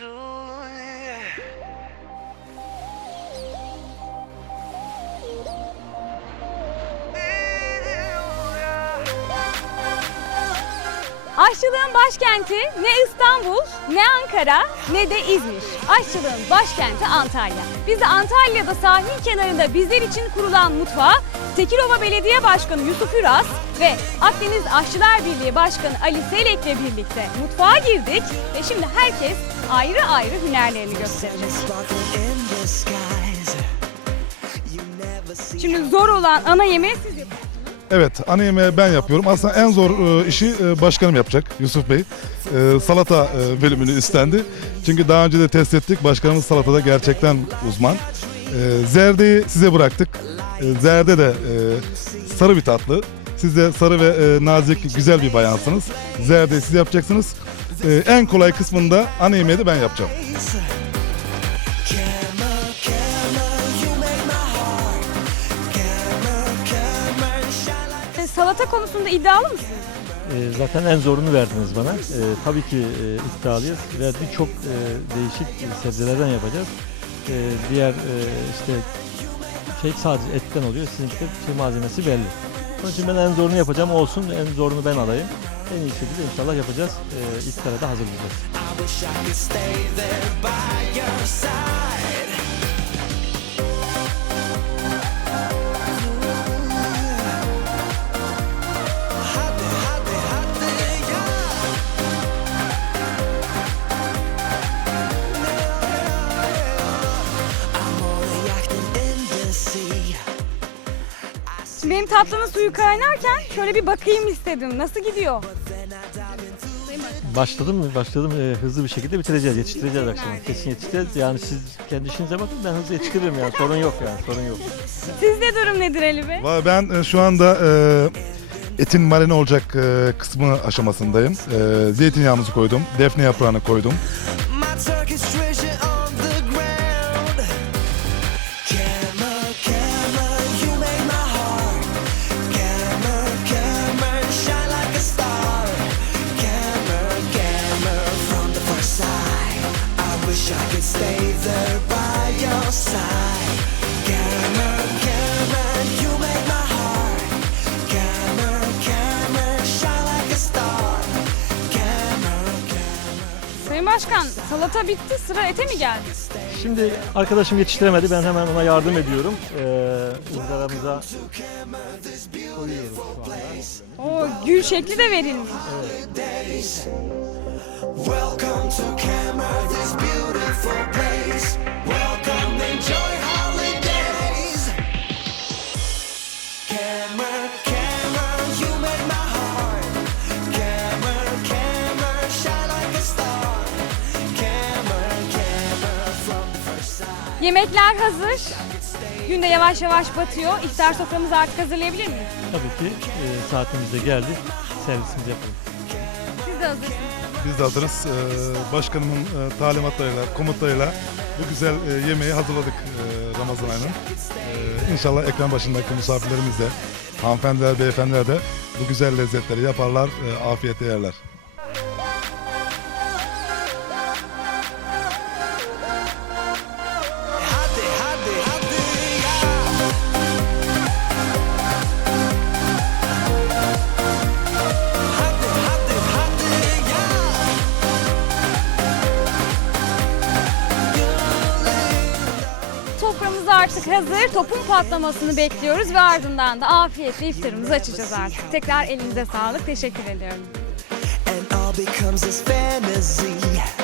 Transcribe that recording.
do. Aşçılığın başkenti ne İstanbul, ne Ankara, ne de İzmir. Aşçılığın başkenti Antalya. Biz de Antalya'da sahil kenarında bizler için kurulan mutfağa Tekirova Belediye Başkanı Yusuf Üras ve Akdeniz Aşçılar Birliği Başkanı Ali Selek'le birlikte mutfağa girdik ve şimdi herkes ayrı ayrı hünerlerini gösterecek. Şimdi zor olan ana yemeği siz yapın. Evet, ana yemeği ben yapıyorum. Aslında en zor e, işi e, başkanım yapacak, Yusuf Bey. E, salata e, bölümünü istendi. Çünkü daha önce de test ettik, başkanımız salatada gerçekten uzman. E, zerdeyi size bıraktık. E, zerde de e, sarı bir tatlı. Siz de sarı ve e, nazik, güzel bir bayansınız. Zerdeyi siz yapacaksınız. E, en kolay kısmında ana yemeği de ben yapacağım. Salata konusunda iddialı mısınız? Ee, zaten en zorunu verdiniz bana. Ee, tabii ki e, iddialıyız ve birçok e, değişik sebzelerden yapacağız. Ee, diğer e, işte şey sadece etten oluyor. Sizinki de şey malzemesi belli. Onun için ben en zorunu yapacağım olsun. En zorunu ben alayım. En iyi şekilde inşallah yapacağız. Ee, iftara da hazırlayacağız. I wish I could stay there by your side. Şimdi benim tatlının suyu kaynarken şöyle bir bakayım istedim. Nasıl gidiyor? Başladım mı? Başladım. Ee, hızlı bir şekilde bitireceğiz. Yetiştireceğiz akşama. Kesin yetiştireceğiz. Yani siz kendi işinize bakın. Ben hızlı yetiştiririm yani. Sorun yok yani. Sorun yok. Sizde durum nedir Ali Bey? Valla Ben e, şu anda e, etin marine olacak e, kısmı aşamasındayım. E, zeytinyağımızı koydum, defne yaprağını koydum. Başkan salata bitti sıra ete mi geldi? Şimdi arkadaşım yetiştiremedi. Ben hemen ona yardım ediyorum. Ee, ızgaramıza koyuyoruz şu anda. O gül şekli de verilmiş. Welcome to Camera, this beautiful place. Yemekler hazır. Gün de yavaş yavaş batıyor. İftar soframızı artık hazırlayabilir miyiz? Tabii ki e, saatimiz de geldi. Servisimizi yapalım. Siz de hazırsınız. Biz de hazırız. Ee, Başkanımın e, talimatlarıyla, komutlarıyla bu güzel e, yemeği hazırladık e, Ramazan ayının. Ee, İnşallah ekran başındaki misafirlerimiz de, hanımefendiler, beyefendiler de bu güzel lezzetleri yaparlar, e, afiyetle yerler. Artık hazır. Topun patlamasını bekliyoruz ve ardından da afiyetle iftarımızı açacağız artık. Tekrar elinize sağlık. Teşekkür ediyorum. And all becomes this fantasy.